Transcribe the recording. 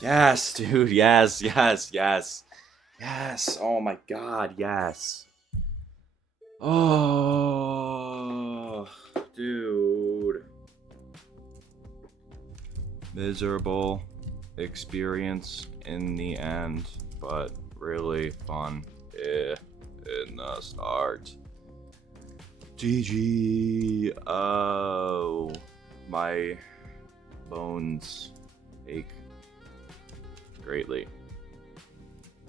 Yes, dude. Yes, yes, yes. Yes. Oh my god, yes. Oh, dude. Miserable experience in the end, but really fun in the start. GG. Oh, my bones ache greatly.